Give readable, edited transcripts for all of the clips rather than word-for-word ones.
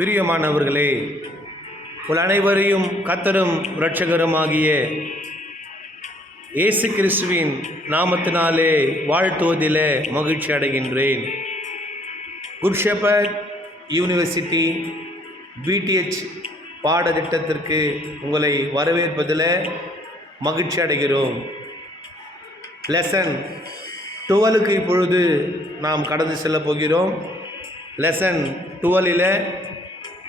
பிரியமானவர்களே, உங்கள் அனைவரையும் கர்த்தரும் இரட்சகருமாகிய இயேசு கிறிஸ்துவின் நாமத்தினாலே வாழ்த்துவதிலே மகிழ்ச்சி அடைகின்றேன். குட் ஷெப்பர்ட் யூனிவர்சிட்டி பிடிஎச் பாடத்திட்டத்திற்கு உங்களை வரவேற்பதில் மகிழ்ச்சி அடைகிறோம். லெசன் 12க்கு இப்பொழுது நாம் கடந்து செல்ல போகிறோம். லெசன் 12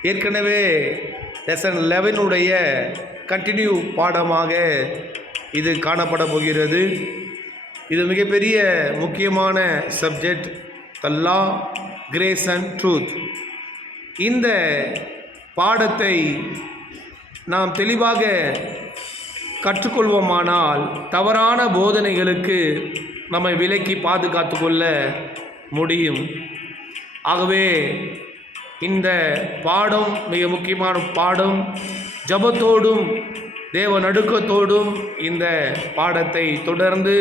ஏற்கனவே லெசன் 11 கண்டினியூ பாடமாக இது காணப்பட போகிறது. இது மிகப்பெரிய முக்கியமான subject, the law, grace and truth. இந்த பாடத்தை நாம் தெளிவாக கற்றுக்கொள்வோமானால் தவறான போதனைகளுக்கு நம்மை விலக்கி பாதுகாத்து கொள்ள முடியும். ஆகவே இந்த பாடம் மிக முக்கியமான பாடம். ஜபத்தோடும் தேவ நடுக்கத்தோடும் இந்த பாடத்தை தொடர்ந்து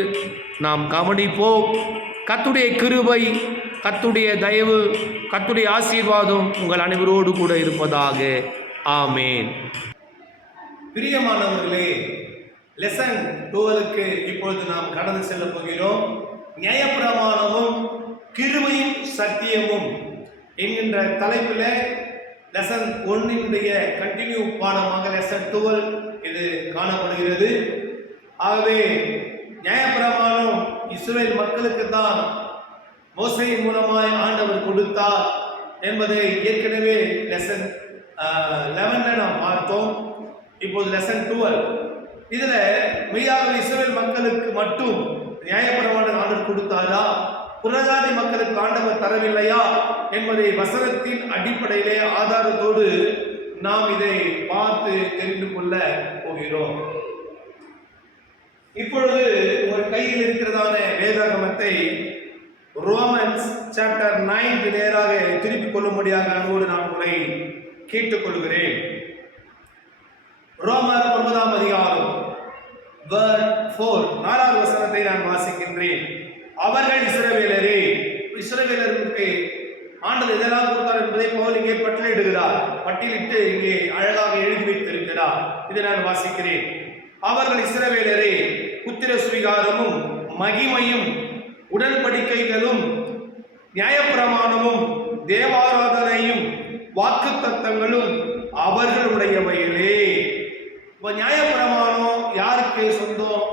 நாம் கவனிப்போம். கர்த்தருடைய கிருபை, கர்த்தருடைய தயவு, கர்த்தருடைய ஆசீர்வாதம் உங்கள் அனைவரோடு கூட இருப்பதாக. ஆமேன். பிரியமானவர்களே, லெசன் 12க்கு இப்பொழுது நாம் கடந்து செல்ல போகிறோம். நியாயப்பிரமாணமும் கிருபையும் சத்தியமும் என்கின்ற தலைப்பில் லெசன் 1 கண்டினியூ பாடமாக லெசன் 12 இது காணப்படுகிறது. ஆகவே நியாயப்பிரமாணம் இஸ்ரவேல் மக்களுக்கு தான் மோசேயின் மூலமாய் ஆண்டவர் கொடுத்தார் என்பதை ஏற்கனவே லெசன் 11 நாம் பார்த்தோம். இப்போது லெசன் 12 இதில் மெய்யாக இஸ்ரவேல் மக்களுக்கு மட்டும் நியாயப்பிரமாணம் ஆண்டவர் கொடுத்தாரா, புறஜாதி மக்களுக்கு ஆண்டவர் தரவில்லையா என்பதை வசனத்தின் அடிப்படையிலே ஆதாரத்தோடு நாம் இதை பார்த்து தெரிந்து கொள்ள போகிறோம். இப்பொழுது ஒரு கையில் இருக்கிறதான வேதாகமத்தை ரோமன்ஸ் சாப்டர் 9 நேராக திருப்பிக் கொள்ளும்படியாக அன்போடு நான் உங்களை கேட்டுக்கொள்கிறேன். ரோமர் 9ஆம் அதிகாரம் வேர்ட் 4 4வது வசனத்தை நான் வாசிக்கின்றேன். அவர்கள் இஸ்ரவேலருக்கு ஆண்டவர் இதெல்லாம் கொடுத்தார் என்பதை பவுல் இங்கே பட்டியலிட்டு இங்கே அழகாக எழுதி வைத்திருக்கிறார். இதை நான் வாசிக்கிறேன். அவர்கள் இஸ்ரவேலரே, புத்திர சுவிகாரமும் மகிமையும் உடன்படிக்கைகளும் நியாயப்பிரமாணமும் தேவாராதனையும் வாக்குத்தத்தங்களும் அவர்களுடையவைகளே. இப்போ நியாயப்பிரமாணம் யாருக்கு சொந்தம்?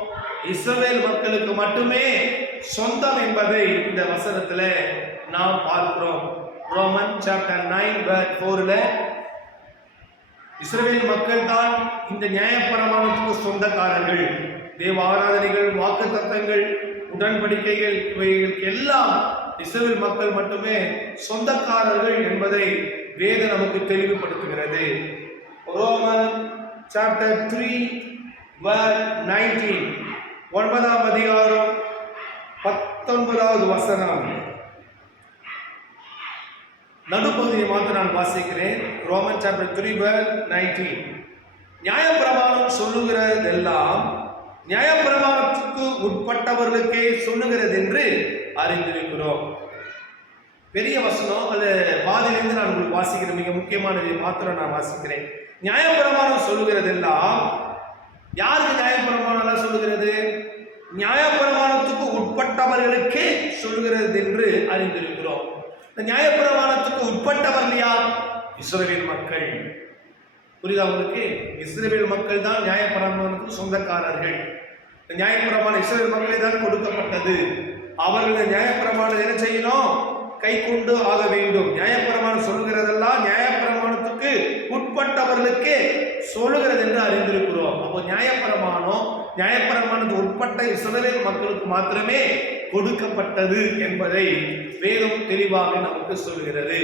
இஸ்ரவேல் மக்களுக்கு மட்டுமே சொந்தம் என்பதை இந்த வசனத்தில் நாம் பார்க்கிறோம். ரோமன் சாப்டர் 9 வேர்ட் 4 இஸ்ரவேல் மக்கள் தான் இந்த நியாயப்பிரமாணத்துக்கு சொந்தக்காரர்கள். தேவ ஆராதனைகள், வாக்கு தத்தங்கள், உடன்படிக்கைகள், இவைகளுக்கு எல்லாம் இஸ்ரவேல் மக்கள் மட்டுமே சொந்தக்காரர்கள் என்பதை வேதம் நமக்கு தெளிவுபடுத்துகிறது. ரோமன் சாப்டர் 3 வேர்ட் 19 9ஆம் அதிகாரம் 19வது வசனம் நடுப்பகுதியை மாத்திரம் நான் வாசிக்கிறேன். ரோமன் சாப்டர் 3 வேர்ட் 19 நியாயப்பிரமாணம் சொல்லுகிறதெல்லாம் நியாயப்பிரமாணத்துக்கு உட்பட்டவர்களுக்கே சொல்லுகிறது என்று அறிந்திருக்கிறோம். பெரிய வசனம், அது பாதியிலிருந்து நான் உங்களுக்கு வாசிக்கிறேன். மிக முக்கியமானதை மாத்திரம் நான் வாசிக்கிறேன். நியாயப்பிரமாணம் சொல்லுகிறதெல்லாம் யாருக்கு நியாயப்பிரமாணம் சொல்லுகிறது? நியாயப்பிரமாணத்துக்கு உட்பட்டவர்களுக்கே சொல்லுகிறது என்று அறிந்திருக்கிறோம். இந்த நியாயப்பிரமாணத்துக்கு உட்பட்டவர்கள் யார்? இஸ்ரவேல் மக்கள். புரியுதா உங்களுக்கு? இஸ்ரவேல் மக்கள் தான் நியாயப்பிரமாணத்துக்கு சொந்தக்காரர்கள். நியாயப்பிரமாணம் இஸ்ரவேல் மக்களே தான் கொடுக்கப்பட்டது. அவர்கள் நியாயப்பிரமாணம் என்ன செய்யணும்? கை கொண்டு ஆக வேண்டும். நியாயப்பிரமாணம் சொல்லுகிறதெல்லாம் நியாயப்பிரமாணத்துக்கு உட்பட்டவர்களுக்கே சொல்லுகிறது என்று அறிந்திருக்கிறோம். அப்போ நியாயப்பிரமாணத்துக்கு உட்பட்ட இஸ்ரவேல் மக்களுக்கு மாத்திரமே கொடுக்கப்பட்டது என்பதை வேதம் தெளிவாக நமக்கு சொல்கிறது.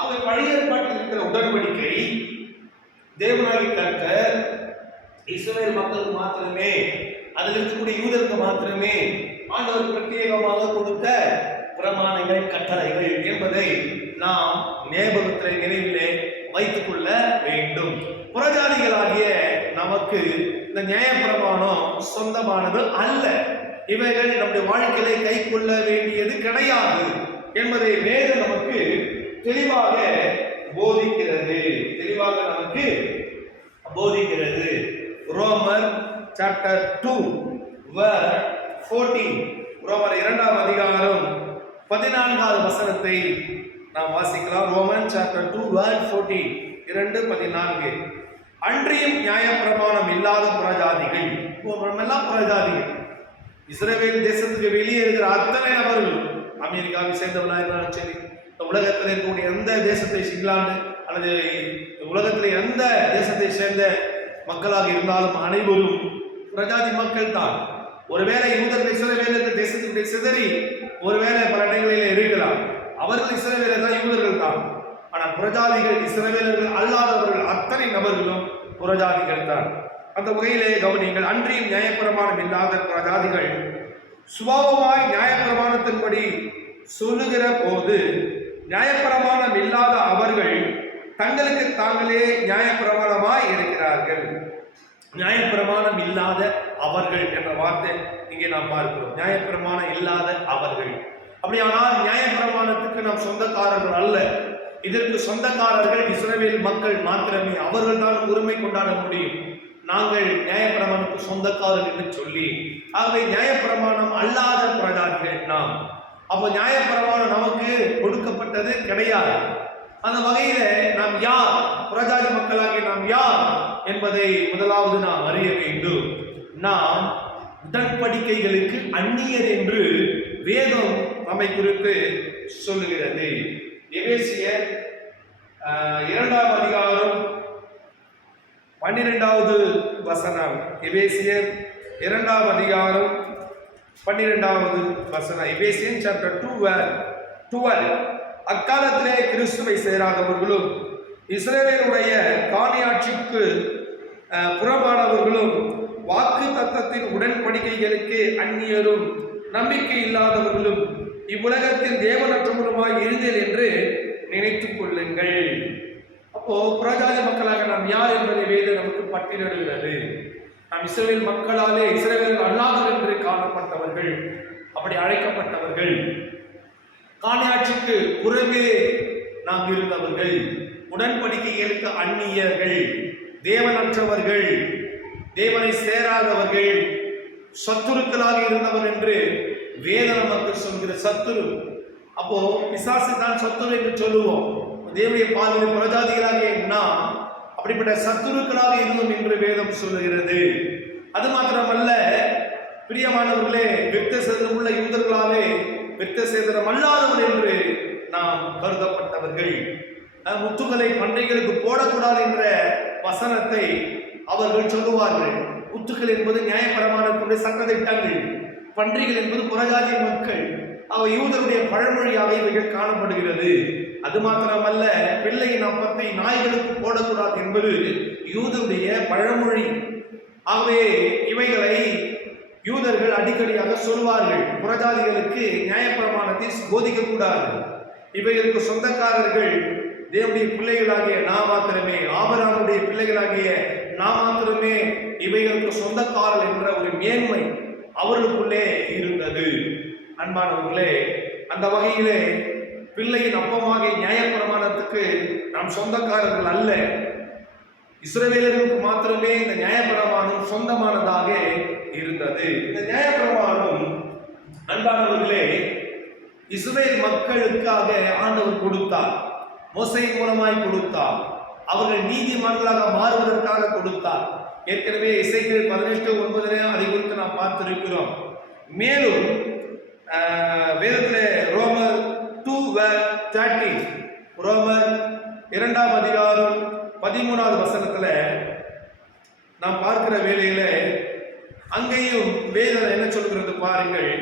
ஆக பழைய ஏற்பாட்டில் இருக்கிற உடன்படிக்கை தேவனாகி கர்த்தர் இஸ்ரவேல் மக்களுக்கு மாத்திரமே, அதில் இருக்கக்கூடிய யூதருக்கு மாத்திரமே ஆண்டவர் பிரத்யேகமாக கொடுத்த பிரமாணங்கள், கட்டளைகள் என்பதை நாம் ஞாபகத்தில் நினைவிலே வைத்துக் கொள்ள வேண்டும். புறஜாதிகளாகிய நமக்கு இந்த நியாயப்பிரமாணம் சொந்தமானது அல்ல. இவைகள் நம்முடைய வாழ்க்கையை கை கொள்ள வேண்டியது கிடையாது என்பதை வேதம் நமக்கு தெளிவாக போதிக்கிறது. நமக்கு போதிக்கிறது. ரோமர் சாப்டர் 2 verse 14, ரோமர் 2ஆம் அதிகாரம் 14வது வசனத்தை நாம் வாசிக்கலாம். Roman chapter 2 verse 14, 2:14. அன்றியும் நியாயப்பிரமாணம் இல்லாத புறஜாதிகள், நம்மெல்லாம் புறஜாதிகள், இஸ்ரவேல் தேசத்துக்கு வெளியே இருக்கிற அத்தனை நபர்கள், அமெரிக்காவை சேர்ந்தவர்களா இருந்தாலும் சரி, உலகத்தில் இருக்கக்கூடிய எந்த தேசத்தை, இங்கிலாந்து அல்லது உலகத்தில் எந்த தேசத்தை சேர்ந்த மக்களாக இருந்தாலும் அனைவரும் புறஜாதி மக்கள் தான். ஒருவேளை யூதர்கள் இஸ்ரவேலர்கள் தேசத்துக்கு சிதறி ஒருவேளை பல இடங்களில் இருக்கலாம், அவர்கள் இஸ்ரவேலர் தான், யூதர்கள் தான். ஆனால் புறஜாதிகள், இஸ்ரவேலர்கள் அல்லாதவர்கள் அத்தனை நபர்களும் புறஜாதிகள் தான். அந்த வகையிலே கவனிங்கள், அன்றியும் நியாயப்பிரமாணம் இல்லாத புறஜாதிகள் சுபாவமாய் நியாயப்பிரமாணத்தின்படி சொல்லுகிற போது நியாயப்பிரமாணம் இல்லாத அவர்கள் தங்களுக்கு தாங்களே நியாயப்பிரமாணமாய் இருக்கிறார்கள். நியாயப்பிரமாணம் இல்லாத அவர்கள் என்ற வார்த்தை இங்கே நாம் பார்க்கிறோம். நியாயப்பிரமாணம் இல்லாத அவர்கள். அப்படியானால் நியாயப்பிரமாணத்துக்கு நாம் சொந்தக்காரர்கள் அல்ல. இதற்கு சொந்தக்காரர்கள் இஸ்ரவேல் மக்கள் மாத்திரமே. அவர்கள் தான் உரிமை கொண்டாட முடியும். நாங்கள் நியாயப்பிரமாணத்துக்கு சொந்தக்காரர்கள் என்று சொல்லி, ஆகவே நியாயப்பிரமாணம் அல்லாத புறஜாதிகள் நாம். அப்போ நியாயப்பிரமாணம் நமக்கு கொடுக்கப்பட்டது கிடையாது. அந்த வகையில நாம் யார், புறஜாதி மக்களாகிய நாம் யார் என்பதை முதலாவது நாம் அறிய வேண்டும். நாம் உடன்படிக்கைகளுக்கு அந்நியர் என்று வேதம் நம்மை குறித்து சொல்லுகிறது. எபேசியர் 2ஆம் அதிகாரம் 12வது வசனம். எபேசியர் 2ஆம் அதிகாரம் 12வது வசனம். Ephesian chapter 2 verse 12. அக்காலத்திலே கிறிஸ்துவை சேராதவர்களும் இஸ்ரவேலுடைய காணியாட்சிக்கு புறம்பானவர்களும் வாக்கு தத்தத்தின் உடன்படிக்கைகளுக்கு அந்நியரும் நம்பிக்கை இல்லாதவர்களும் இவ்வுலகத்தில் தேவனற்றவர்களுமாய் இருந்தேன் என்று நினைத்துக் கொள்ளுங்கள். அப்போ புறஜாதி மக்களாக நாம் யார் என்பதை வேதம் நமக்கு பட்டியலிடுகிறது. நாம் இஸ்ரவேல் மக்களாலே இஸ்ரவேல் அல்லாதவர் என்று காணப்பட்டவர்கள், அப்படி அழைக்கப்பட்டவர்கள், காணியாட்சிக்கு புறமே நாம் இருந்தவர்கள், உடன்படிக்கைகளுக்கு அந்நியர்கள், தேவனற்றவர்கள், தேவனை சேராதவர்கள், சத்துருக்களாக இருந்தவர் என்று வேதம் நமக்கு சொல்கிற சத்துரு. அப்போ பிசாசு தான் சத்துரு என்று சொல்லுவோம். தேவனுடைய பாதையில் புறஜாதிகளாக நாம் அப்படிப்பட்ட சத்துருக்களாக இருந்தோம் என்று வேதம் சொல்லுகிறது. அது மாத்திரமல்ல பிரியமானவர்களே, விருத்த சேதனம் உள்ள யூதர்களாலே விருத்த சேதனம் அல்லாதவர் என்று நாம் கருதப்பட்டவர்கள். முத்துக்களை பன்றைகளுக்கு போடக்கூடாது என்ற வசனத்தை அவர்கள் சொல்லுவார்கள். முத்துக்கள் என்பது நியாயப்பிரமாணத்தினுடைய சட்டதிட்டங்கள், பன்றிகள் என்பது புறஜாதி மக்கள். அவை யூதருடைய பழமொழியாக இவைகள் காணப்படுகிறது. அது மாத்திரமல்ல, பிள்ளையின் அப்பத்தை நாய்களுக்கு போடக்கூடாது என்பது யூதருடைய பழமொழி. ஆகவே இவைகளை யூதர்கள் அடிக்கடியாக சொல்வார்கள். புறஜாதிகளுக்கு நியாயப்பிரமாணத்தை போதிக்கக்கூடாது. இவைகளுக்கு சொந்தக்காரர்கள் தேவனுடைய பிள்ளைகளாகிய நாம் மாத்திரமே, ஆபிரகாமுடைய பிள்ளைகளாகிய நாம் மாத்திரமே இவைகளுக்கு சொந்தக்காரர்கள் என்ற ஒரு மேன்மை அவர்களுக்குள்ளே இருந்தது. அன்பானவர்களே, அந்த வகையிலே பிள்ளையின் அப்பமாக நியாயப்பிரமாணத்துக்கு நாம் சொந்தக்காரர்கள் அல்ல. இஸ்ரவேலர்களுக்கு மாத்திரமே இந்த நியாயப்பிரமாணம் சொந்தமானதாக இருந்தது. இந்த நியாயப்பிரமாணம் அன்பானவர்களே இஸ்ரவேல் மக்களுக்காக ஆண்டவர் கொடுத்தார். மோசையின் மூலமாய் கொடுத்தார். அவர்கள் நீதிமான்களாக மாறுவதற்காக கொடுத்தார். ஏற்கனவே எசேக்கியேல் 18:9 அதை குறித்து நாம் பார்த்திருக்கிறோம். மேலும் வேதத்தில் ரோமர் 2 verse 13, ரோமர் 2ஆம் அதிகாரம் 13வது வசனத்துல நாம் பார்க்கிற வேளையில அங்கேயும் வேதம் என்ன சொல்கிறது பாருங்கள்.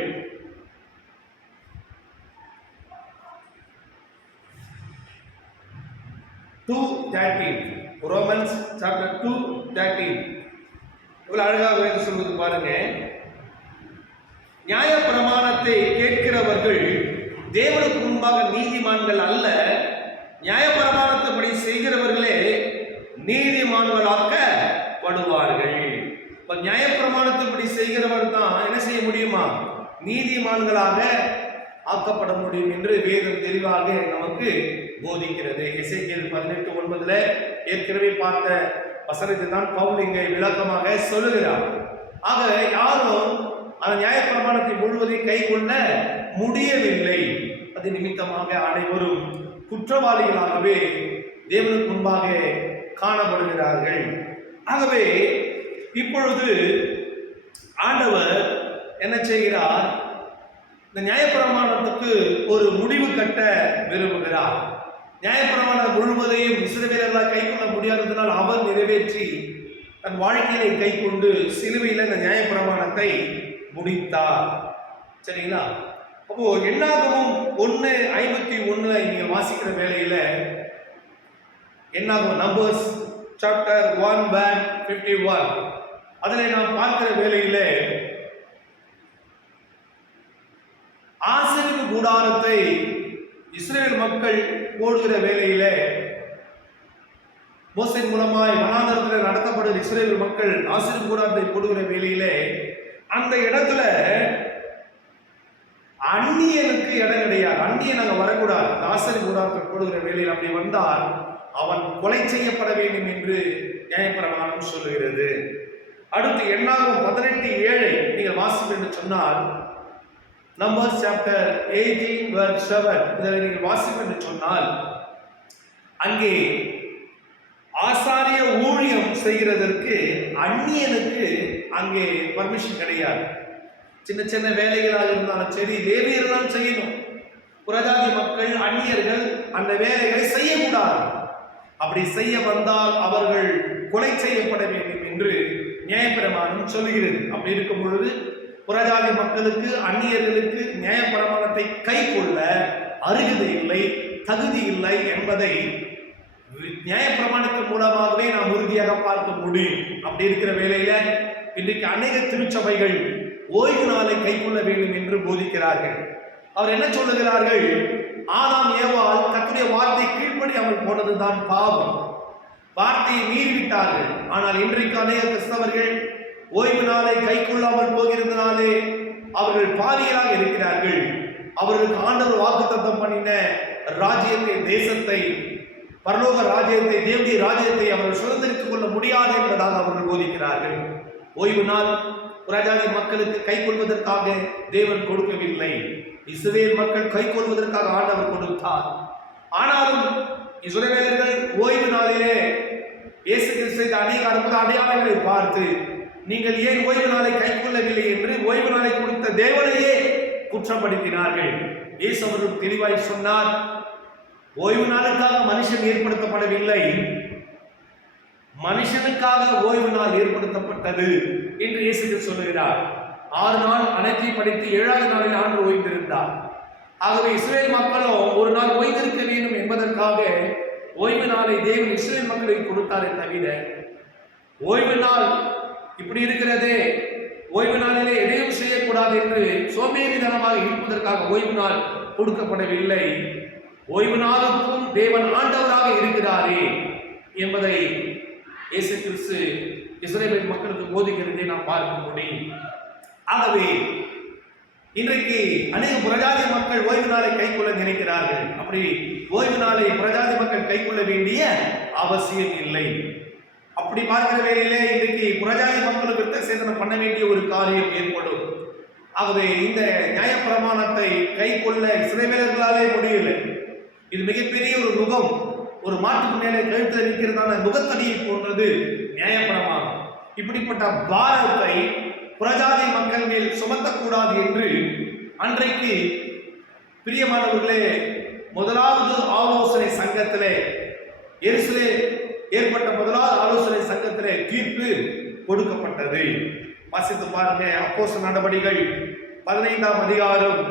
ரோமன்ஸ் சாப்டர் 2:13 இவ்வளவு அழகாக வேதம் சொல்வது பாருங்க. நியாய பிரமாணத்தை கேட்கிறவர்கள் தேவனுக்கு முன்பாக நீதிமான்கள் அல்ல, நியாய பிரமாணத்தின்படி செய்கிறவர்களே நீதிமான்களாக்கப்படுவார்கள். இப்ப நியாய பிரமாணத்தின்படி செய்கிறவர் தான் என்ன செய்ய முடியுமா? நீதிமான்களாக ஆக்கப்பட முடியும் என்று வேதம் தெளிவாக நமக்கு போதிக்கிறது. எசேக்கியேல் 18:9 ஏற்கனவே பார்த்த வசனத்தை தான் பவுல் இங்கே விளக்கமாக சொல்லுகிறார். ஆக யாரும் அந்த நியாயப்பிரமாணத்தை முழுவதையும் கை கொள்ள முடியவில்லை. அது நிமித்தமாக அனைவரும் குற்றவாளிகளாகவே தேவனுக்கு முன்பாக காணப்படுகிறார்கள். ஆகவே இப்பொழுது ஆண்டவர் என்ன செய்கிறார்? இந்த நியாயப்பிரமாணத்துக்கு ஒரு முடிவு கட்ட விரும்புகிறார். நியாயப்பிரமாணம் முழுவதையும் இஸ்ரவேலர்களால் கை கொள்ள முடியாததினால் அவர் நிறைவேற்றி தன் வாழ்க்கையை கை கொண்டு சிலுவையில் இந்த நியாயப்பிரமாணத்தை முடித்தார். சரிங்களா? அப்போ என்னாகவும் 1:51 நீங்க வாசிக்கிற வேளையில என்னாகும் நம்பர்ஸ் சாப்டர் 1:51 அதில் நாம் பார்க்கிற வேளையில ஆசரிப்பு கூடாரத்தை இஸ்ரேல் மக்கள் போடுகிற வேளையில மோசே மூலமாய் வனாந்தரத்தில் நடத்தப்படுகிற இஸ்ரேல் மக்கள் ஆசரிப்பு கூடாரத்தை போடுகிற வேளையில அந்த இடத்துல அந்நியனுக்கு இடம் கிடையாது. அந்நியன் அங்க வரக்கூடாது. ஆசரிப்பு கூடாரத்தை போடுகிற வேளையில் அப்படி வந்தால் அவன் கொலை செய்யப்பட வேண்டும் என்று நியாயப்பிரமாணம் சொல்லுகிறது. அடுத்து என்னாகும் 18:7 நீங்கள் வாசிப்பு என்று சொன்னால் நம்பர்ஸ் சாப்டர் 18:7 இதில் நீங்கள் வாசிப்பு என்று சொன்னால் அங்கே ஆசாரிய ஊழியம் செய்கிறதற்கு அந்நியனுக்கு அங்கே பர்மிஷன் கிடையாது. சின்ன சின்ன வேலைகளாக இருந்தாலும் சரி, லேவியர் தான் செய்யணும். புறஜாதி மக்கள் அந்நியர்கள் அந்த வேலைகளை செய்யக்கூடாது. அப்படி செய்ய வந்தால் அவர்கள் கொலை செய்யப்பட வேண்டும் என்று நியாயப்பிரமாணம் சொல்லுகிறது. அப்படி இருக்கும் பொழுது புறஜாதி மக்களுக்கு அந்நியர்களுக்கு நியாயப்பிரமாணத்தை கை கொள்ள அருகதை இல்லை, தகுதி இல்லை என்பதை நியாயப்பிரமாணத்தின் மூலமாகவே நாம் உறுதியாக பார்க்க முடியும். அப்படி இருக்கிற வேளையில இன்றைக்கு அநேக திருச்சபைகள் ஓய்வு நாளை கை கொள்ள வேண்டும் என்று போதிக்கிறார்கள். அவர் என்ன சொல்லுகிறார்கள்? ஆதாம் ஏவாள் கர்த்தருடைய வார்த்தை கீழ்ப்படியாமல் போனதுதான் பாவம். வார்த்தையை மீறிவிட்டார்கள். ஆனால் இன்றைக்கு அநேக கிறிஸ்தவர்கள் ஓய்வு நாளை கை கொள்ளாமல் போகிறதுனாலே அவர்கள் பாவிகளாக இருக்கிறார்கள். அவர்களுக்கு ஆண்டவர் வாக்குத்தத்தம் பண்ணின ராஜ்யத்தை, தேசத்தை, பரலோக ராஜ்யத்தை, தேவனுடைய ராஜ்யத்தை அவர்கள் சுதந்திரித்துக் கொள்ள முடியாது என்பதாக அவர்கள் போதிக்கிறார்கள். ஓய்வு நாள் புறஜாதி மக்களுக்கு கை கொள்வதற்காக தேவன் கொடுக்கவில்லை. இஸ்ரவேல் மக்கள் கை கொள்வதற்காக ஆண்டவர் கொடுத்தார். ஆனாலும் இஸ்ரவேலர்கள் ஓய்வு நாளிலே இயேசு கிறிஸ்து செய்த அநேக அற்புத அடையாளங்களை பார்த்து நீங்கள் ஏன் ஓய்வு நாளை கை கொள்ளவில்லை என்று ஓய்வு நாளை கொடுத்த தேவனையே குற்றப்படுத்தினார்கள். இயேசு அவர்கள் தெளிவாய் சொன்னார், ஓய்வு நாளுக்காக மனுஷன் ஏற்படுத்தப்படவில்லை, மனுஷனுக்காக ஓய்வு நாள் ஏற்படுத்தப்பட்டது என்று இயேசு சொல்லுகிறார். 6 நாள் அனைத்தையும் படித்து 7வது நாளில் ஆண்டு ஓய்ந்திருந்தார். ஆகவே இஸ்ரேல் மக்களும் ஒரு நாள் ஓய்ந்திருக்க வேண்டும் என்பதற்காக ஓய்வு நாளை தேவன் இஸ்ரேல் மக்களுக்கு கொடுத்தாரே தவிர, ஓய்வு நாள் இப்படி இருக்கிறதே, ஓய்வு நாளிலே எதையும் செய்யக்கூடாது என்று சோம்பேறித்தனமாக இருப்பதற்காக ஓய்வு நாள் கொடுக்கப்படவில்லை. ஓய்வு நாளுக்கும் தேவன் ஆண்டவராக இருக்கிறாரே என்பதை இயேசு கிறிஸ்து இஸ்ரவேல் மக்களுக்கு போதிக்கிறதை நாம் பார்க்க முடியும். ஆகவே இன்றைக்கு அநேக புறஜாதி மக்கள் ஓய்வு நாளை கை கொள்ள நினைக்கிறார்கள். அப்படி ஓய்வு நாளை புறஜாதி மக்கள் கை கொள்ள வேண்டிய அவசியம் இல்லை. அப்படி பார்க்கிற வேளையிலே இன்றைக்கு புறஜாதி மக்களுக்கு விருத்த சேதனம் பண்ண வேண்டிய ஒரு காரியம் ஏற்படும். ஆகவே இந்த நியாயப்பிரமாணத்தை கை கொள்ள இஸ்ரவேலர்களாலே முடியலை. இது மிகப்பெரிய ஒரு நுகம், ஒரு மாட்டுக்கு மேலே கழுத்தில் இருக்கிறதான நுகத்தடியை போன்றது நியாயப்பிரமாணம். இப்படிப்பட்ட பாரத்தை புறஜாதி மக்கள் மேல் சுமத்தக்கூடாது என்று அன்றைக்கு பிரியமானவர்களே முதலாவது ஆலோசனை சங்கத்திலே, எருசலே ஏற்பட்ட முதலாவது ஆலோசனை சங்கத்திலே தீர்ப்பு கொடுக்கப்பட்டது. வாசித்து பாருங்க, அப்போஸ்தலர் நடபடிகள் 15ஆம் அதிகாரம்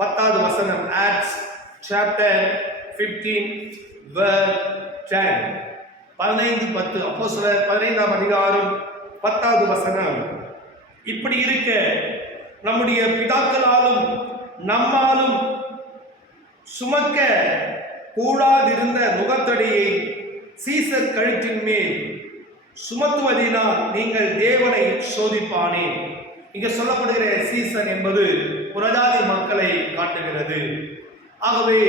10வது வசனம். Acts chapter 15:10. 15:10 அப்போஸ்தலர் 15ஆம் அதிகாரம் 10வது வசனம். இப்படி இருக்க நம்முடைய பிதாக்களாலும் நம்மாலும் சுமக்க கூடாதிருந்த நுகத்தடியை சீசர் கழுத்தின் மேல் சுமத்துவதினால் நீங்கள் தேவனை சோதிப்பானே. இங்க சொல்லப்படுகிற சீசன் என்பது புறஜாதி மக்களை காட்டுகிறது. ஆகவே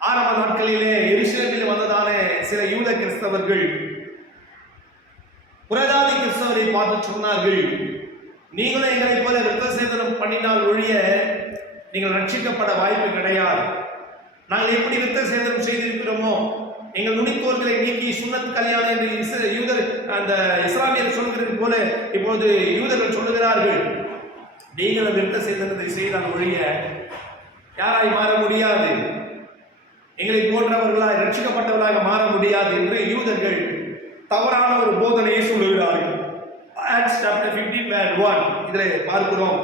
ஆரம்ப நாட்களிலே எருசலேமில் வந்ததான சில யூத கிறிஸ்தவர்கள் புறஜாதி கிறிஸ்தவரை பார்த்து சொன்னார்கள், நீங்களும் எங்களை போல விருத்த சேதனம் பண்ணினால் ஒழிய நீங்கள் ரட்சிக்கப்பட வாய்ப்பு கிடையாது. நாங்கள் எப்படி விருத்த சேதனம் செய்திருக்கிறோமோ, எங்கள் நுனித்தோர்களை நீக்கி சுன்னத் கல்யாணம் என்று யூதர் அந்த இஸ்லாமியர் சொல்கிறது போல இப்போது யூதர்கள் சொல்லுகிறார்கள், நீங்கள் விருத்த சேதனத்தை செய்தால் ஒழிய யாராய் மாற முடியாது, எங்களை போன்றவர்களாய் ரட்சிக்கப்பட்டவர்களாக மாற முடியாது என்று யூதர்கள் தவறான ஒரு போதனையை சொல்லுகிறார்கள். Acts chapter 15:1 இதில் பார்க்கிறோம்.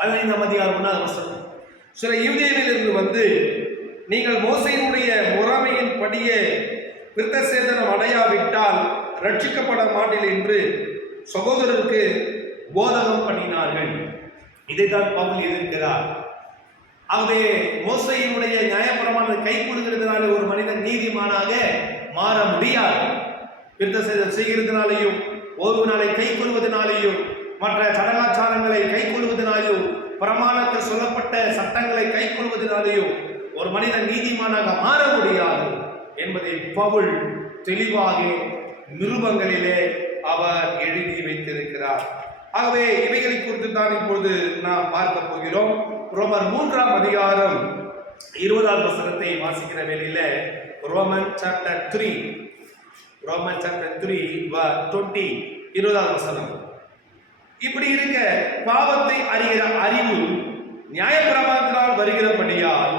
15ஆம் அதிகாரம் 1ஆம் வசனம். சில யூதேயரிலிருந்து வந்து, நீங்கள் மோசேயினுடைய முறைமையின் படியே விருத்த சேதனம் அடையாவிட்டால் ரட்சிக்கப்பட மாட்டீர்கள் என்று சகோதரருக்கு போதகம் பண்ணினார்கள். இதைத்தான் பவுல் எதிர்க்கிறார். ஆகவே மோசேயினுடைய நியாயப்பிரமாணத்தை கை கொள்கிறதுனால ஒரு மனிதன் நீதிமானாக மாற முடியாது. விருத்த சேதனம் செய்கிறதுனாலையும் ஓய்வு நாளை கை கொள்வதனாலேயும் மற்ற சடங்காச்சாரங்களை கை கொள்வதனாலேயும் பிரமாணத்தில் சொல்லப்பட்ட சட்டங்களை கை கொள்வதனாலேயும் ஒரு மனிதன் நீதிமானாக மாற முடியாது என்பதை பவுல் தெளிவாக நிருபங்களிலே அவர் எழுதி வைத்திருக்கிறார். ஆகவே இவைகளை குறித்து தான் இப்போது நாம் பார்க்க போகிறோம். ரோமர் 3ஆம் அதிகாரம் 20ஆம் வசனத்தை வாசிக்கிற வேளையில ரோமன் சாப்டர் 3 20 20ஆம் வசனம். இப்படி இருக்க பாவத்தை அறிகிற அறிவு நியாயப்பிரமாணத்தினால் வருகிறபடியால்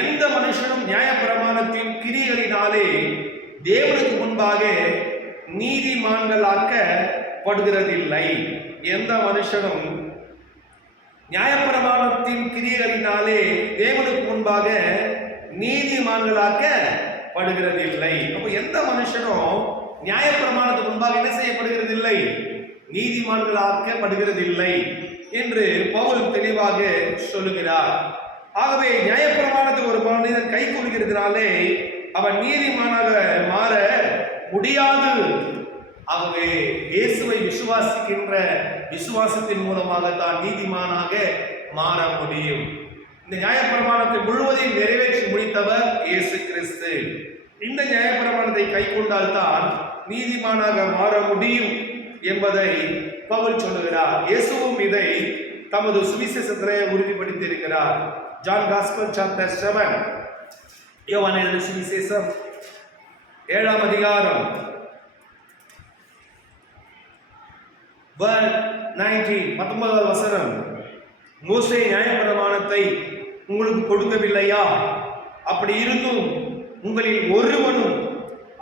எந்த மனுஷனும் நியாயப்பிரமாணத்தின் கிரியைகளினாலே தேவனுக்கு முன்பாக நீதிமான்களாக்கப்படுகிறதில்லை. எந்த மனுஷனும் நியாயப்பிரமாணத்தின் கிரியைகளினாலே தேவனுக்கு முன்பாக நீதிமான்களாக்கப்படுகிறதில்லை. அப்போ எந்த மனுஷனும் நியாயப்பிரமாணத்துக்கு முன்பாக என்ன செய்யப்படுகிறதில்லை? நீதிமான்களாக்கப்படுகிறதில்லை என்று பவுல் தெளிவாக சொல்லுகிறார். ஆகவே நியாயப்பிரமாணத்தை ஒரு மனிதன் கை கொள்கிறதுனாலே அவன் நீதிமானாக மாற முடியாது. ஆகவே இயேசுவை விசுவாசிக்கின்ற விசுவாசத்தின் மூலமாக தான் நீதிமானாக மாற முடியும். இந்த நியாயப்பிரமாணத்தை முழுவதையும் நிறைவேற்றி முடித்தவர் இயேசு கிறிஸ்து. இந்த நியாயப்பிரமாணத்தை கை கொண்டால் தான் நீதிமானாக மாற முடியும் என்பதை பவுல் சொல்லுகிறார். இயேசுவும் இதை தமது சுவிசேஷத்திலே உறுதிப்படுத்தி இருக்கிறார். ஜான் காஸ்பல் சாப்டர் 7 யோவான் எழுதின சுவிசேஷம் 7ஆம் அதிகாரம் 19 வசனம். மோசே நியாயப்பிரமாணத்தை உங்களுக்கு கொடுக்கவில்லையா? அப்படி இருந்தும் உங்களில் ஒருவனும்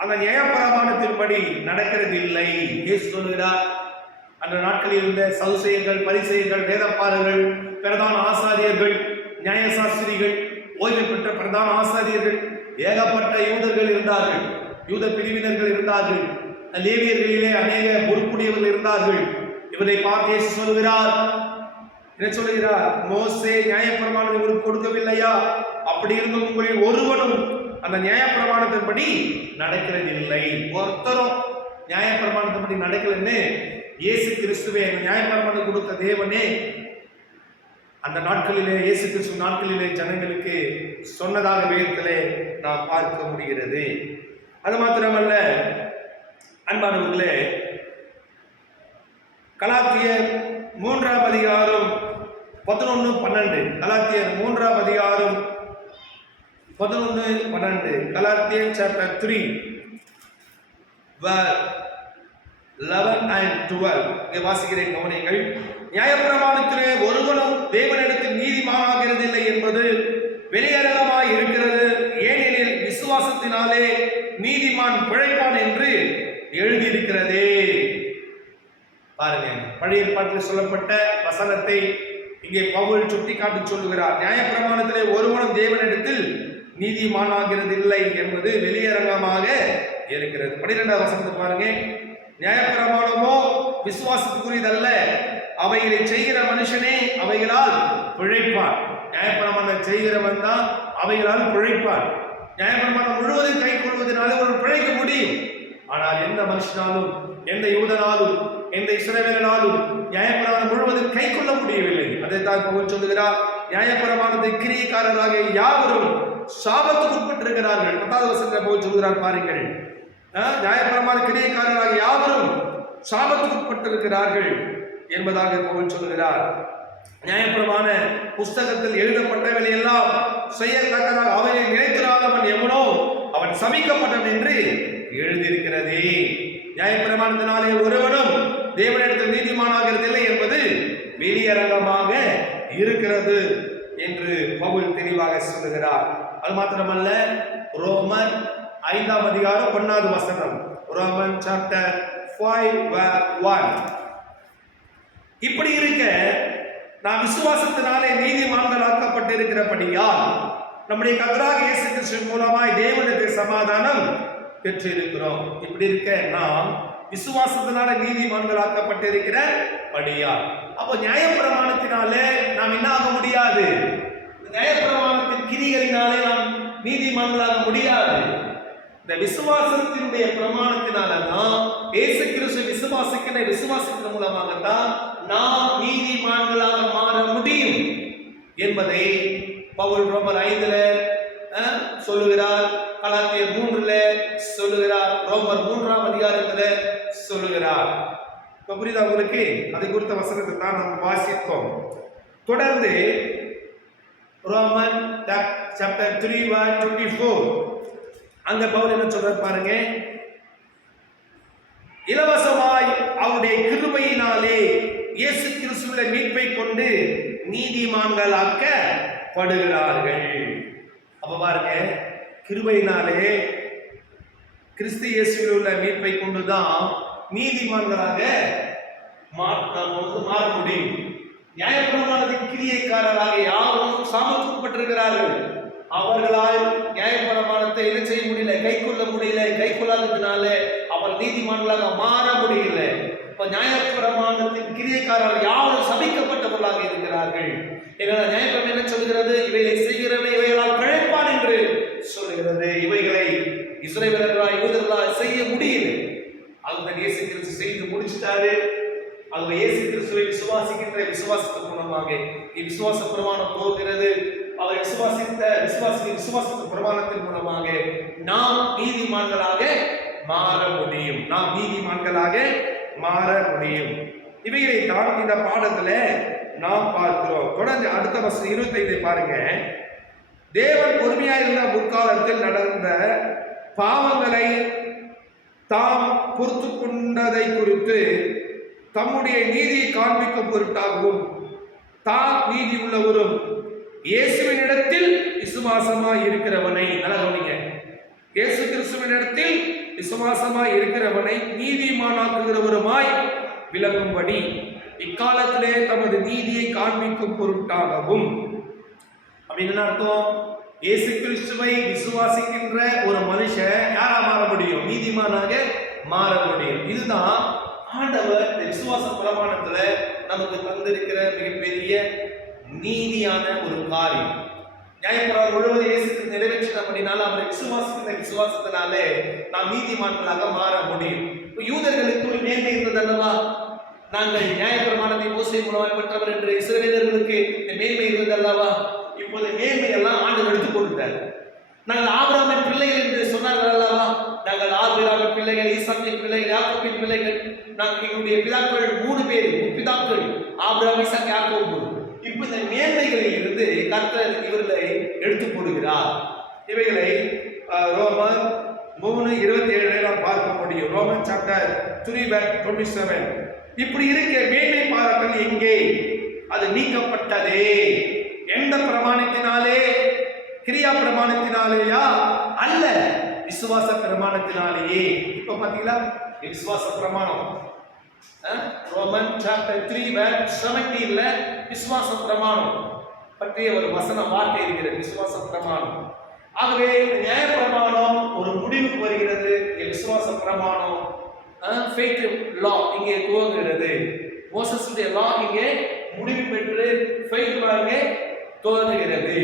அந்த நியாயப்பிரமாணத்தின்படி நடக்கிறதில்லை. இயேசு சொல்கிறார், அந்த நாட்களில் இருந்த சதுசேயர்கள், பரிசேயர்கள், வேதப்பாரர்கள், பிரதான ஆசாரியர்கள், நியாயசாஸ்திரிகள், ஓய்வு பெற்ற பிரதான ஆசாரியர்கள், ஏகப்பட்ட யூதர்கள் இருந்தார்கள், யூத பிரிவினர்கள் இருந்தார்கள், லேவியர்களிலே அநேக பொறுப்புடையவர்கள் இருந்தார்கள். இவரை பார்த்து இயேசு சொல்கிறார், என்ன சொல்கிறார்? மோசே நியாயப்பிரமாணத்தை உங்களுக்கு கொடுக்கவில்லையா? அப்படி இருந்தும் உங்களில் ஒருவனும் அந்த நியாயப்பிரமாணத்தின்படி நடக்கிறதில்லை. ஒருத்தரும் நியாயப்பிரமாணத்தின்படி நடக்கலன்னு இயேசு கிறிஸ்துவே நியாயப்பிரமாணம் கொடுத்த தேவனே அந்த நாட்களிலே, இயேசு கிறிஸ்து நாட்களிலே ஜனங்களுக்கு சொன்னதாக வேதத்திலே நாம் பார்க்க முடிகிறது. அது மாத்திரமல்ல அன்பானவர்களே, கலாத்தியர் 3ஆம் அதிகாரம் 11-12 கலாத்தியர் 3ஆம் அதிகாரம் 11-12 கலாத்தியர் சாப்டர் 3 11 and 12 இங்கே வாசிக்கிறேன், கவனியுங்கள். நியாயப்பிரமாணத்திலே ஒருவனும் தேவனிடத்தில் நீதிமானாகிறதில்லை என்பது வெளியரங்கமாய் இருக்கிறது. ஏனெனில் விசுவாசத்தினாலே நீதிமான் பிழைப்பான் என்று எழுதியிருக்கிறதே. பாருங்க, பழைய ஏற்பாட்டில் சொல்லப்பட்ட வசனத்தை இங்கே பவுல் சுட்டிக்காட்டி சொல்லுகிறார். நியாயப்பிரமாணத்திலே ஒருவனும் தேவனிடத்தில் நீதிமானாகிறதில்லை என்பது வெளியரங்கமாக இருக்கிறது. 12ஆம் வசனத்தை பாருங்க. நியாயப்பிரமாணமோ விசுவாசத்துக்குரியதல்ல, அவைகளை செய்கிற மனுஷனே அவைகளால் பிழைப்பான். நியாயப்பிரமாணம் செய்கிறவன் தான் அவைகளால் பிழைப்பான். நியாயப்பிரமாணம் முழுவதும் கை கொள்வதனால ஒரு பிழைக்க முடியும். ஆனால் எந்த மனுஷனாலும், எந்த யூதனாலும், எந்த இஸ்ரவேலனாலும் நியாயப்பிரமாணம் முழுவதும் கை கொள்ள முடியவில்லை. அதைத்தான் பவுல் சொல்லுகிறார். நியாயப்பிரமாணத்தை கிரியைக்காரராக யாவரும் சாபத்துக்கு உட்பட்டிருக்கிறார்கள். 10வது வசனத்தில் போல் சொல்கிறார் பாருங்கள். நியாயப்பிரமாண கிரியைக்காரராக யாவரும் சாபத்துக்கு உட்பட்டிருக்கிறார்கள் என்பதாக பவுல் சொல்கிறார். நியாயப்பிரமாண புஸ்தகத்தில் எழுதப்பட்டவை எல்லாம் செய்யத்தக்கதாக அவனை நினைத்திராதவன் எவனோ அவன் சபிக்கப்பட்டவன் என்று எழுதியிருக்கிறதே. நியாயப்பிரமாணத்தினாலே ஒருவனும் தேவனிடத்தில் நீதிமானாகிறதில்லை என்பது வெளியரங்கமாக இருக்கிறது என்று பவுல் தெளிவாக சொல்லுகிறார். அது மாத்திரமல்ல, ரோமர் 5ஆம் அதிகாரம் 1வது வசனம், ரோமன் சாப்டர் 5:1. இப்படி இருக்க நாம் விசுவாசத்தினாலே நீதிமான்களாக்கப்பட்டிருக்கிறபடியால் நம்முடைய கர்த்தராகிய இயேசு கிறிஸ்து மூலமாய் தேவனிடத்தில் சமாதானம் பெற்றிருக்கிறோம். இப்படி இருக்க நாம் விசுவாசத்தினால நீதிமான்களாக்கப்பட்டிருக்கிறபடியால், அப்போ நியாயப்பிரமாணத்தினாலே நாம் என்ன ஆக முடியாது? நியாயப்பிரமாணத்தின் கிரிகளினாலே நாம் நீதிமான்களாக முடியாது. இந்த விசுவாசத்தினுடைய பிரமாணத்தினாலதான் இயேசு கிறிஸ்து விசுவாசத்தின் மூலமாகத்தான் நாம் நீதிமான்களாக மாற முடியும் என்பதை பவுல் ரோமர் 5ல சொல்லுகிறார், கலாத்தியர் 3ல சொல்லுகிறார், ரோமர் 3ஆம் அதிகாரத்துல சொல்லுகிறார். இப்ப புரியுதா உங்களுக்கு? அதை குறித்த வசனத்தை தான் நாம் வாசித்தோம். தொடர்ந்து ரோமன் சாப்டர் 3:24 அங்க பவுல் என்ன சொல்றார் பாருங்க. இலவசமாய் அவருடைய கிருபையினாலே இயேசு கிறிஸ்துவின் மீட்பை கொண்டு நீதிமான்களாக்கப்படுகிறார்கள். அப்ப பாருங்க, கிருபையினாலே கிறிஸ்து இயேசுவில் உள்ள மீட்பை கொண்டுதான் நீதிமான்களாக மாற முடியும். நியாயப்பிரமாணத்தின் கிரியைக்காரராக யாரும் சாபத்துக்குட்பட்டிருக்கிறார்கள். அவர்களால் நியாயப்பிரமாணத்தை என்ன செய்ய முடியல, கை கொள்ள முடியல. கை கொள்ளாததுனால அவர் நீதிமான்களாக மாற முடியல. இப்ப நியாயப்பிரமாணத்தின் கிரியைக்காரர்கள் யாரும் சபிக்கப்பட்டவர்களாக இருக்கிறார்கள். எங்களை நியாயப்பிரமாணம் என்ன சொல்கிறது? இவைகளை செய்கிறவன் இவைகளால் பிழைப்பான் என்று சொல்லுகிறது. இவைகளை இஸ்ரவேலர்களால் யூதர்களால் செய்ய முடியல. அதுதான் இயேசு கிறிஸ்து செய்து முடிச்சிட்டாரு. அது இயேசு கிறிஸ்துவை விசுவாசிக்கின்ற விசுவாசத்தின் மூலமாக விசுவாச பிரமாணம் போகிறது. அவர் விசுவாசத்தின் பிரமாணத்தின் மூலமாக நாம் நீதிமான்களாக மாற முடியும். இவைகளை தான் இந்த பாடத்துல நாம் பார்க்கிறோம். தொடர்ந்து அடுத்த வசனம் 25 பாருங்க. தேவன் பொறுமையாயிருந்த முற்காலத்தில் நடந்த பாவங்களை தாம் பொறுத்து கொண்டதை குறித்து தம்முடைய நீதியை காண்பிக்கும் பொருட்டாகவும் தான் நீதி உள்ளவரும் இயேசுவினிடத்தில் விசுவாசமாய் இருக்கிறவனை, நல்லா கவனிங்க, இயேசு கிறிஸ்துவினிடத்தில் விசுவாசமாய் இருக்கிறவனை நீதிமானாக்குகிறவருமாய் விளங்கும்படி இக்காலத்திலே தமது நீதியை காண்பிக்கும் பொருட்டாகவும். அப்படின்னு அர்த்தம், இயேசு கிறிஸ்துவை விசுவாசிக்கின்ற ஒரு மனுஷன் யாரா மாற முடியும்? நீதிமானாக மாற முடியும். இதுதான் ஆண்டவர் இந்த விசுவாச பிரமாணத்துல நமக்கு தந்திருக்கிற மிகப்பெரிய நீதியான ஒரு காரியம். நியாயப்பிரமாணம் முழுவதும் இயேசு நிறைவேற்றினபடினால அவரை விசுவாசத்தினாலே நாம் நீதிமான்களாக மாற முடியும். யூதர்களுக்கு ஒரு மேன்மை இருந்தது அல்லவா? நாங்கள் நியாயப்பிரமாணத்தை மோசே மூலமாய் பெற்றவர் என்று இஸ்ரவேலர்களுக்கு மேன்மை இருந்தது அல்லவா? இப்போது மேன்மையெல்லாம் ஆண்டவர் எடுத்துக் கொடுத்தார். நாங்கள் ஆபிரகாமின் பிள்ளைகள் என்று சொன்னார்கள் அல்லவா? நாங்கள் ஆபிரகாமின் பிள்ளைகள், ஈசாக்கின் பிள்ளைகள், யாக்கோபின் பிள்ளைகள். நாங்கள் எங்களுடைய பிதாக்கள் 3 பேர் பிதாக்கள், ஆபிரகாம், ஈசாக், யாக்கோபு. இப்ப இந்த மேன்மைகளில் இருந்து கர்த்தர் இவர்களை எடுத்துக் கொடுக்கிறார். இவைகளை ரோமர் 3:27 நாம் பார்க்க முடியும். Roman chapter 3:27. இப்படி இருக்க மேன்மை பாராட்டல் எங்கே? அது நீக்கப்பட்டதே. எந்த பிரமாணத்தினாலே? கிரியா பிரமாணத்தினாலேயா? அல்ல, விசுவாச பிரமாணத்தினாலேயே. இப்ப பாத்தீங்களா விசுவாச பிரமாணம் ரோமன் சாப்டர் 3:17 விசுவாச பிரமாணம் பற்றிய ஒரு வசன வார்த்தை இருக்கிறது, விசுவாச பிரமாணம். ஆகவே நியாய பிரமாணம் ஒரு முடிவுக்கு வருகிறது. விசுவாச பிரமாணம் ஃபெய்த் லா இங்கே துவங்குகிறது. மோசஸுடைய லா இங்கே முடிவு பெற்று ஃபெய்த் லா இங்கே துவங்குகிறது.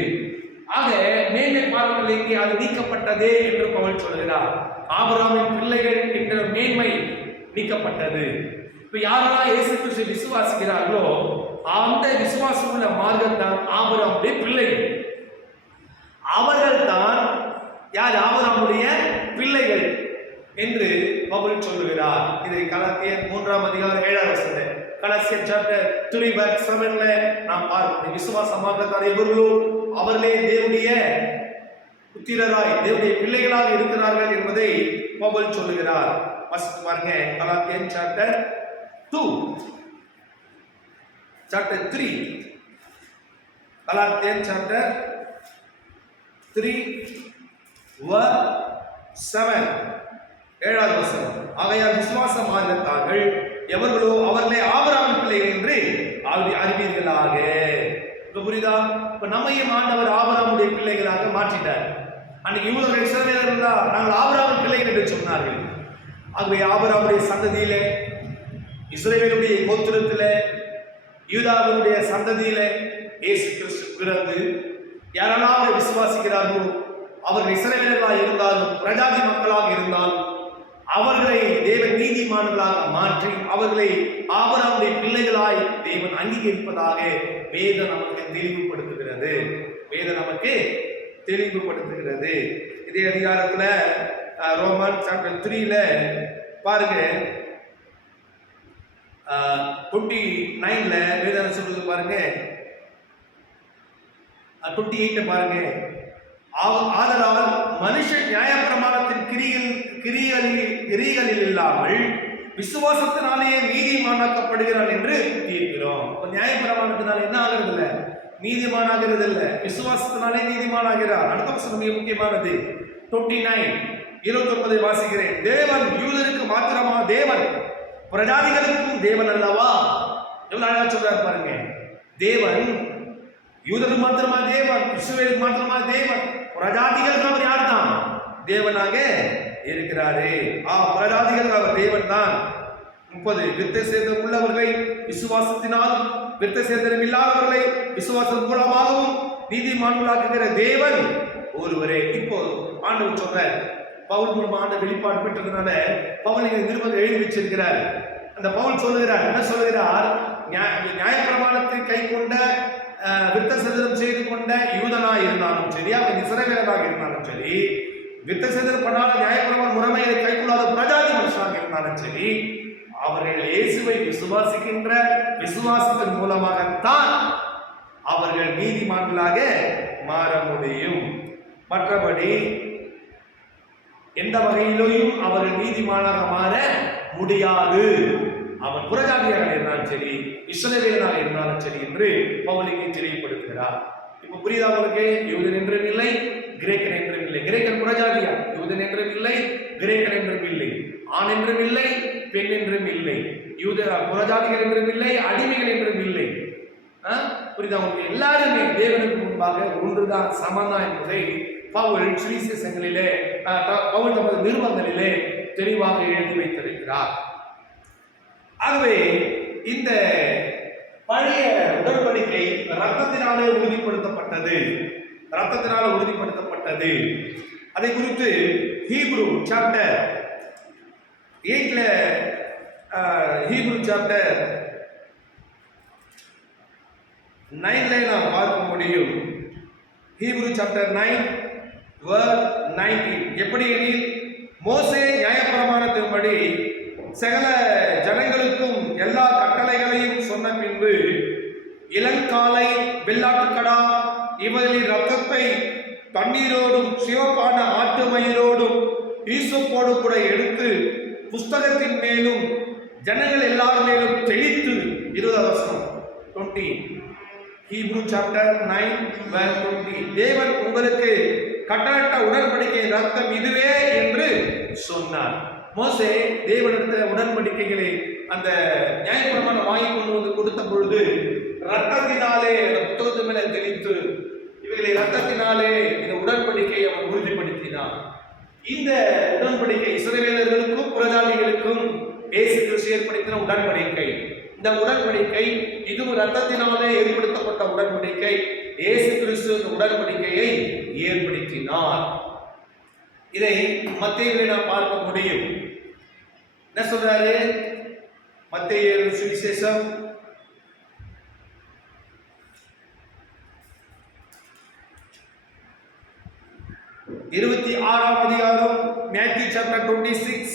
ஆக மேன்மை பாராட்டல் இங்கே அது நீக்கப்பட்டதே என்று பவுல் சொல்கிறார். ஆபிரகாமின் பிள்ளைகள் என்ற மேன்மை நீக்கப்பட்டது. இப்ப யாரெல்லாம் இயேசு கிறிஸ்துவை விசுவாசிக்கிறார்களோ அந்த விசுவாசம் உள்ள மார்க்கம் தான் ஆபிரகாமுடைய பிள்ளைகள். அவர்கள் தான் யார்? ஆபிரகாமுடைய பிள்ளைகள் என்று பவுல் சொல்லுகிறார். இதை கலாத்தியர் 3:7 கலாத்தியர் சாப்டர் 3:7 நாம் பார்க்கிறோம். விசுவாசமாக தான் இவர்களோ அவர்களே தேவனுடைய புத்திரராய் தேவனுடைய பிள்ளைகளாக இருக்கிறார்கள் என்பதை பவுல் சொல்லுகிறார். வாசித்து பாருங்க, கலாத்தியர் சாப்டர் 2 சாப்டர் 3 கலாத்தியர் சாப்டர் 3:7 7வது வசனம். ஆகையால் விசுவாச மார்க்கத்தார்கள் எவர்களோ அவர்களே ஆபிரகாமின் பிள்ளைகள் என்று அறிவீர்களாக. புரியுதா? இப்ப நம்மையும் ஆண்டவர் ஆபிரகாமுடைய பிள்ளைகளாக மாற்றிட்டார். அன்னைக்கு யூதர்கள் இஸ்ரவேலர்கள் நாங்கள் ஆபிரகாமின் பிள்ளைகள் என்று சொன்னார்கள். ஆகவே ஆபிரகாமுடைய சந்ததியிலே, இஸ்ரவேலுடைய கோத்திரத்திலே, யூதாவினுடைய சந்ததியிலே இயேசு கிறிஸ்து பிறந்து யாரெல்லாம் அவரை விசுவாசிக்கிறார்களோ அவர்கள் இஸ்ரவேலர்களாக இருந்தாலும் பிரஜாதி மக்களாக இருந்தாலும் அவர்களை தேவன் நீதிமான்களாக மாற்றி அவர்களை ஆபிரகாமுடைய பிள்ளைகளாய் தேவன் அங்கீகரிப்பதாக வேதம் நமக்கு தெளிவுபடுத்துகிறது. வேதம் நமக்கு தெளிவுபடுத்துகிறது. இதே அதிகாரத்துல ரோமன் சாப்டர் 3 பாருங்க, 29 வேதம் சொல்றது பாருங்க, 28 பாருங்க. ஆதலால் மனுஷன் நியாயப்பிரமாணத்தின் கிரியைகளில் இல்லாமல் விசுவாசத்தினாலேயே நீதிமானாக்கப்படுகிறான் என்று தீர்க்கிறோம். நியாயப்பிரமாணத்தினால என்ன ஆகிறது இல்ல? நீதிமானாகிறது இல்ல, விசுவாசத்தினாலே நீதிமானாகிறார். அடுத்த வசனம் மிக முக்கியமானது. 29 வாசிக்கிறேன். தேவன் யூதருக்கு மாத்திரமா தேவன், பிரஜாதிகளுக்கும் தேவன் அல்லவா? எவ்வளவு அழகா சொல்றாரு பாருங்க. தேவன் யூதருக்கு மாத்திரமா தேவன், இஸ்ரவேலுக்கு மாத்திரமா தேவன், பிரஜாதிகளுக்கு அவர் யார் தான்? தேவனாக இருக்கிறாரே. பிரஜாதிகள் அவர் தேவன் தான். 30 விருத்த சேதனம் உள்ளவர்களை விசுவாசத்தினாலும் விருத்த சேதனம் இல்லாதவர்களை விசுவாசம் மூலமாகவும் நீதிமான்களாக்குகிற தேவன் ஒருவரே. இப்போ ஆண்டவர் சொல்ற பவுல் மூலமா ஆண்ட வெளிப்பாடு பெற்றதுனால பவுல் இங்க நிருபத்தை எழுதி வச்சிருக்கிறார். அந்த பவுல் சொல்லுகிறார், என்ன சொல்லுகிறார்? நியாயப்பிரமாணத்தை கை கொண்ட விருத்த சேதனம் செய்து கொண்ட யூதனா இருந்தாலும் சரி, அவன் இஸ்ரவேலராக இருந்தாலும் சரி, விருத்த சேதனம் பண்ணாத நியாயப்பிரமாண முறைமையை கைக்கொள்ளாத பிரஜாதி மனுஷனாக இருந்தாலும் சரி, அவர்கள் இயேசுவை விசுவாசிக்கின்ற விசுவாசத்தின் மூலமாகத்தான் அவர்கள் நீதிமான்களாக மாற முடியும். மற்றபடி எந்த வகையிலும் அவர்கள் நீதிமானாக மாற முடியாது. அவன் புறஜாதியாக இருந்தாலும் சரி, இஸ்ரவேலனாக இருந்தாலும் சரி என்று பவுலுக்கு தெளிவுபடுத்துகிறார். இப்ப புரியுதா உங்களுக்கு? யூதன் என்றும் இல்லை, கிரேக்கன் என்றும் இல்லை. கிரேக்கன் புறஜாதியா? யூதன் என்றும் இல்லை, கிரேக்கன் என்றும் இல்லை. ஆண் என்றும் இல்லை, பெண் என்றும் இல்லை. யூத புறஜாதிகள் என்றும் இல்லை, அடிமைகள் என்றும் இல்லை. புரியுதா உங்களுக்கு? எல்லாருமே தேவனுக்கு முன்பாக ஒன்றுதான், சமந்தான் என்பதை பவுல் சுவிசேஷங்களிலே, பவுல் தமது நிருபங்களிலே தெளிவாக எழுதி வைத்திருக்கிறார். ஆகவே இந்த பழைய உடன்படிக்கை ரத்தத்தினாலே உறுதிப்படுத்தப்பட்டது. அதை குறித்து ஹீப்ரு சாப்டர் 8 ஹீப்ரு சாப்டர் 9 நாம் பார்க்க முடியும். ஹீப்ரு சாப்டர் 9:19 எப்படி எனில், மோசே நியாயப்பிரமாணத்தின்படி சகல ஜனங்களுக்கும் எல்லா கட்டளைகளையும் சொன்ன பின்பு இளங்காலை, வெள்ளாட்டுக்கடா இவர்களின் ரத்தத்தை தண்ணீரோடும் சிவப்பான ஆட்டு மயிரோடும் ஈசோப்போடு கூட எடுத்து புஸ்தகத்தின் மேலும் ஜனங்கள் எல்லாரும் மேலும் தெளித்து 20 ஹீப்ரு சாப்டர் 9:20 தேவன் உங்களுக்கு கட்டளையிட்ட உடன்படிக்கை ரத்தம் இதுவே என்று சொன்னார். மோசே தேவனிடத்தில் உடன்படிக்கைகளை அந்த நியாயப்பிரமாணம் வாங்கி கொண்டு வந்து கொடுத்த பொழுது ரத்தத்தினாலே அந்த புத்தகத்து மேல தெளித்து இவைகளை ரத்தத்தினாலே இந்த உடன்படிக்கையை அவர் உறுதிப்படுத்தினார். இந்த உடன்படிக்கை இஸ்ரவேலர்களுக்கும் புறஜாதிகளுக்கும் இயேசு கிறிஸ்து ஏற்படுத்தின உடன்படிக்கை. இந்த உடன்படிக்கை இதுவும் ரத்தத்தினாலே ஏற்படுத்தப்பட்ட உடன்படிக்கை. இயேசு கிறிஸ்து இந்த உடன்படிக்கையை ஏற்படுத்தினார். இதை மத்தேயுவிலே நாம் பார்க்க முடியும். என்ன சொல்றாரு? மத்தேயு சுவிசேஷம் 26ஆம் அதிகாரம் மேத்யூ சாப்டர் 26,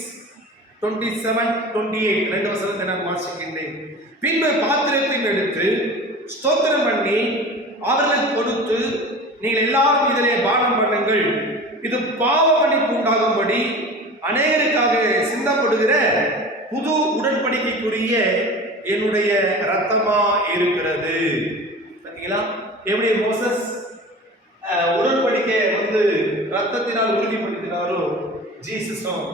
27, 28 ரெண்டு வசனத்தை நான் வாசிக்கின்றேன். பின்பு பாத்திரத்தை எடுத்து ஸ்தோத்திரம் பண்ணி அவர்களுக்கு கொடுத்து, நீங்கள் எல்லாரும் இதிலே பானம் பண்ணுங்கள், இது பாவ மன்னிப்பு உண்டாகும்படி அநேகருக்காக சிந்தப்படுகிற புது உடன்படிக்கைக்குரிய என்னுடைய ரத்தமா இருக்கிறது. பார்த்தீங்களா எப்படி மோசஸ் உடன்படிக்கையை ரத்தத்தினால் உறுதிப்படுத்தினாரோ, ஜீசஸும்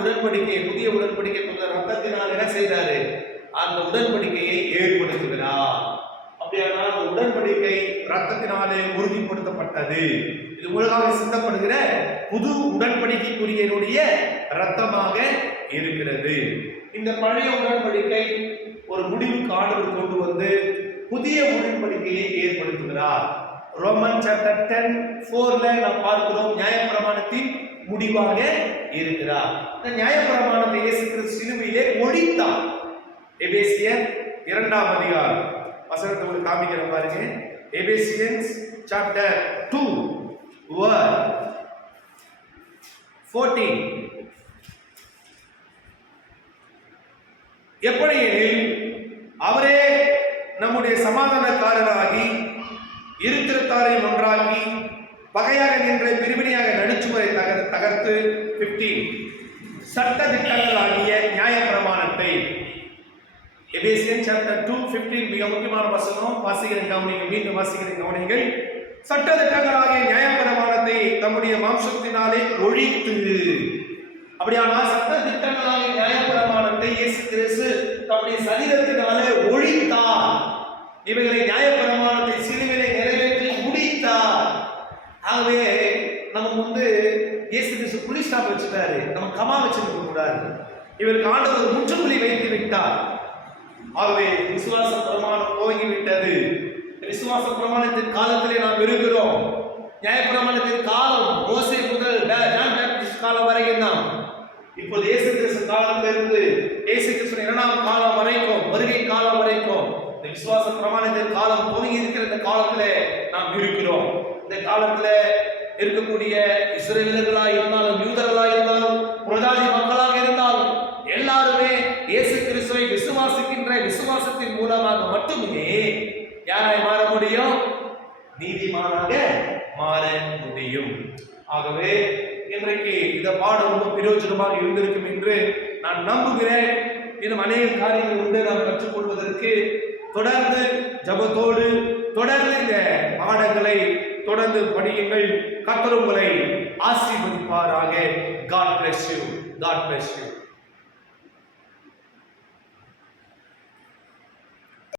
உடன்படிக்கை, புதிய உடன்படிக்கை ரத்தத்தினால் என்ன செய்தாரு? அந்த உடன்படிக்கையை ஏற்படுத்துகிறார். அப்படியானால் அந்த உடன்படிக்கை ரத்தத்தினாலே உறுதிப்படுத்தப்பட்டது. இது உலகாக சிந்தப்படுகிற புது உடன்படிக்கைக்குரிய ரத்தமாக இருக்கிறது. இந்த பழைய உடன்படிக்கை ஒரு முடிவுக்கு ஆண்டவர் கொண்டு வந்து புதிய உடன்படிக்கையை ஏற்படுத்துகிறார். ரோமன் சாப்டர் 10:4 நாம் பார்க்கிறோம், நியாயப்பிரமாணத்தின் முடிவாக இருக்கிறார். இந்த நியாயப்பிரமாணத்தை இயேசு கிறிஸ்து சிலுவையிலே ஒழித்தார். எபேசியர் 2ஆம் அதிகாரம் வசனத்தை உங்களுக்கு காமிக்கிறேன் பாருங்க. எபேசியன்ஸ் சாப்டர் 2:14 எப்படி எனில் அவரே நம்முடைய சமாதானக்காரராகி இருத்திரத்தாரையும் ஒன்றாக்கி பகையாக நின்ற பிரிவினையாக நடிச்சுவரை தகர்த்து 15 சட்ட திட்டங்களாகிய நியாயப்பிரமாணத்தை. எபேசியன் சாப்டர் 2:15 மிக முக்கியமான வசனம். வாசிக்கிறேன் கவனிங்கள், மீண்டும் வாசிக்கிறேன் கவனிங்கள். சட்ட திட்டங்களாகிய நியாயப்பிரமாணத்தை தம்முடைய மாம்சத்தினாலே ஒழித்து. அப்படியானால் சட்ட திட்டங்களாகிய நியாயப்பிரமாணத்தை இயேசு கிறிஸ்து தம்முடைய சரீரத்தினாலே ஒழித்தார். இவைகளை நியாயப்பிரமாணத்தை சிலுவையிலே நிறைவேற்றி முடித்தார். ஆகவே நம்ம இயேசு கிறிஸ்து புலி ஸ்டாப் வச்சுட்டாரு, நம்ம கமா வச்சிருக்க கூடாது. இவருக்கு ஆண்டவர் முற்றுப்புள்ளி வைத்து விட்டார். ஆகவே விசுவாச பிரமாணம் துவங்கிவிட்டது. விசுவாச பிரமாணத்தின் காலத்திலே நாம் இருக்கிறோம். நியாயப்பிரமாணத்தின் காலம் மோசே முதல் ஜான் பேப்டிஸ்ட் காலம் வரைக்கும் தான். இப்போது இயேசு கிறிஸ்து காலத்திலிருந்து இயேசு கிறிஸ்து 2ஆம் காலம் வரைக்கும், வருகை காலம் வரைக்கும் இந்த விசுவாச பிரமாணத்தின் காலம் துவங்கி இருக்கிற இந்த காலத்திலே நாம் இருக்கிறோம். இந்த காலத்துல இருக்கக்கூடிய இஸ்ரேலர்களா இருந்தாலும், யூதர்களா இருந்தாலும், பிரஜாதி மக்களாக இருந்தாலும் எல்லாருமே இயேசு கிறிஸ்துவை விசுவாசிக்கின்ற விசுவாசத்தின் மூலமாக மட்டுமே யாராய் மாற முடியும்? நீதிமானாக மாற முடியும். ஆகவே இன்றைக்கு இந்த பாடம் ரொம்ப பிரயோஜனமாக இருந்திருக்கும் என்று நான் நம்புகிறேன். இன்னும் அநேக காரியங்கள் உண்டு நாம் கற்றுக்கொள்வதற்கு. தொடர்ந்து ஜபத்தோடு தொடர்ந்து இந்த பாடங்களை தொடர்ந்து படியுங்கள். கர்த்தர் உங்களை ஆசீர்வதிப்பாராக. God bless you. God bless you.